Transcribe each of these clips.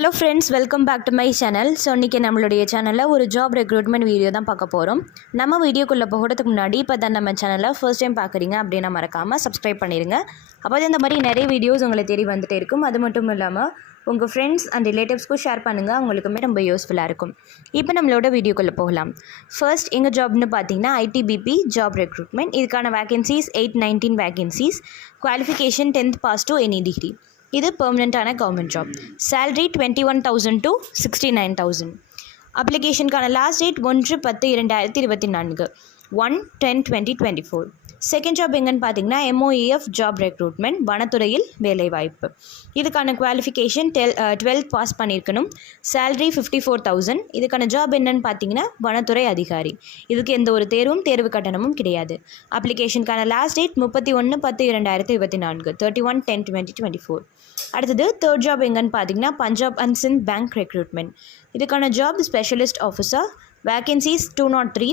Hello friends, welcome back to my channel. So இன்றைக்கி நம்மளுடைய சேனலில் ஒரு ஜாப் ரெக்ரூட்மெண்ட் வீடியோ தான் பார்க்க போகிறோம். நம்ம வீடியோக்குள்ளே போகிறதுக்கு முன்னாடி இப்போ தான் நம்ம சேனலில் ஃபர்ஸ்ட் டைம் பார்க்குறீங்க அப்படின்னா மறக்காமல் சப்ஸ்கிரைப் பண்ணிடுங்க. அப்போ தான் இந்த மாதிரி நிறைய வீடியோஸ் உங்களை தேடி வந்துகிட்டே இருக்கும். அது மட்டும் இல்லாமல் உங்கள் ஃப்ரெண்ட்ஸ் அண்ட் ரிலேட்டிவ்ஸ்க்கும் ஷேர் பண்ணுங்கள், அவங்களுக்குமே ரொம்ப யூஸ்ஃபுல்லாக இருக்கும். இப்போ நம்மளோட வீடியோக்குள்ளே போகலாம். ஃபர்ஸ்ட் எங்கள் ஜாப்னு பார்த்தீங்கன்னா ஐடிபிபி ஜாப் ரெக்ரூட்மெண்ட். இதுக்கான vacancies 819 vacancies. Qualification 10th pass to any degree. இது பெர்மனெண்ட்டான கவர்மெண்ட் ஜாப். Salary 21,000 to 69,000. அப்ளிகேஷனுக்கான லாஸ்ட் டேட் 1/10/2024, 1/10/2024. செகண்ட் ஜாப் எங்கன்னு பார்த்தீங்கன்னா MOEF ஜாப் ரெக்ரூட்மெண்ட், வனத்துறையில் வேலைவாய்ப்பு. இதுக்கான குவாலிஃபிகேஷன் 12th பாஸ் பண்ணியிருக்கணும். சேலரி 54,000. இதுக்கான ஜாப் என்னன்னு பார்த்தீங்கன்னா வனத்துறை அதிகாரி. இதுக்கு எந்த ஒரு தேர்வு கட்டணமும் கிடையாது. அப்ளிகேஷனுக்கான லாஸ்ட் டேட் 31/10/2024, 31/10/2024. அடுத்தது தேர்ட் ஜாப் எங்கன்னு பார்த்தீங்கன்னா Punjab and Sindh bank recruitment. இதுக்கான job specialist officer. Vacancies 203.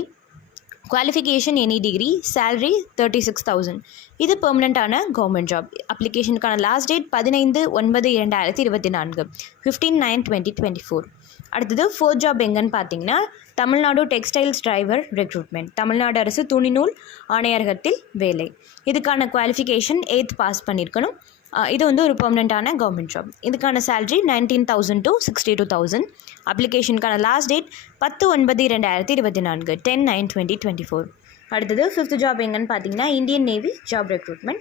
Qualification any degree. Salary 36,000. இது பெர்மனெண்ட்டான கவர்மெண்ட் ஜாப். அப்ளிகேஷனுக்கான லாஸ்ட் டேட் 15/9/2024, 15/9/2024. அடுத்தது ஃபோர்த் ஜாப் எங்கன்னு பார்த்தீங்கன்னா Tamil Nadu textiles driver recruitment. Tamil Nadu அரசு துணிநூல் ஆணையரகத்தில் வேலை. இதுக்கான குவாலிஃபிகேஷன் 8th பாஸ் பண்ணியிருக்கணும். இது ஒரு பெர்மனெண்ட்டான கவர்மெண்ட் ஜாப். இதுக்கான சேலரி 19,000 to 62,000. அப்ளிகேஷனுக்கான லாஸ்ட் டேட் 10/9/2024, 10/9/2024. அடுத்தது ஃபிஃப்த் ஜாப் எங்கன்னு பார்த்தீங்கன்னா இந்தியன் நேவி ஜாப் ரெக்ரூட்மெண்ட்.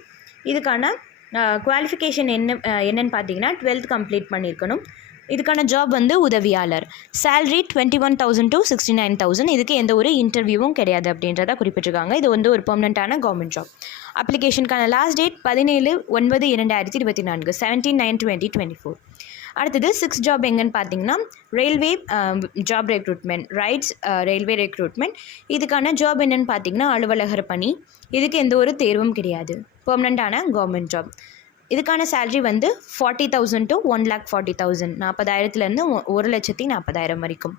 இதுக்கான குவாலிஃபிகேஷன் என்னன்னு பார்த்தீங்கன்னா 12th கம்ப்ளீட் பண்ணியிருக்கணும். இதுக்கான ஜாப் உதவியாளர். Salary 21,000 to 69,000. இதுக்கு எந்த ஒரு இன்டர்வியூவும் கிடையாது அப்படின்றத குறிப்பிட்டிருக்காங்க. இது ஒரு பெர்மனெண்ட்டான கவர்மெண்ட் ஜாப். அப்ளிகேஷனுக்கான லாஸ்ட் டேட் 17/9/2024, 17/9/2024. அடுத்தது சிக்ஸ் ஜாப் எங்கன்னு பார்த்தீங்கன்னா railway job recruitment, RITES railway recruitment. இதுக்கான ஜாப் என்னென்னு பார்த்தீங்கன்னா அலுவலகர் பணி. இதுக்கு எந்த ஒரு தேர்வும் கிடையாது. பெர்மனெண்ட்டான கவர்மெண்ட் ஜாப். இதுக்கான சேலரி 40,000 to 1,40,000, 40,000லேருந்து 1,40,000 வரைக்கும்.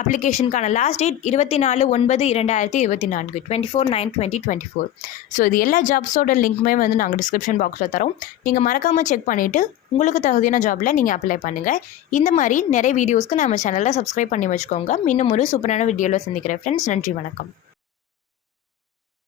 அப்ளிகேஷனுக்கான லாஸ்ட் டேட் 24/9/2024, 24/9/2024. ஸோ இது எல்லா ஜாப்ஸோட லிங்க்குமே நாங்கள் டிஸ்கிரிப்ஷன் பாக்ஸில் தரோம். நீங்கள் மறக்காமல் செக் பண்ணிவிட்டு உங்களுக்கு தகுதியான ஜாபில் நீங்கள் அப்ளை பண்ணுங்கள். இந்த மாதிரி நிறைய வீடியோஸ்க்கு நம்ம சேனலில் சப்ஸ்கிரைப் பண்ணி வச்சுக்கோங்க. இன்னும் ஒரு சூப்பரான வீடியோவில் சந்திக்கிறேன் ஃப்ரெண்ட்ஸ். நன்றி, வணக்கம்.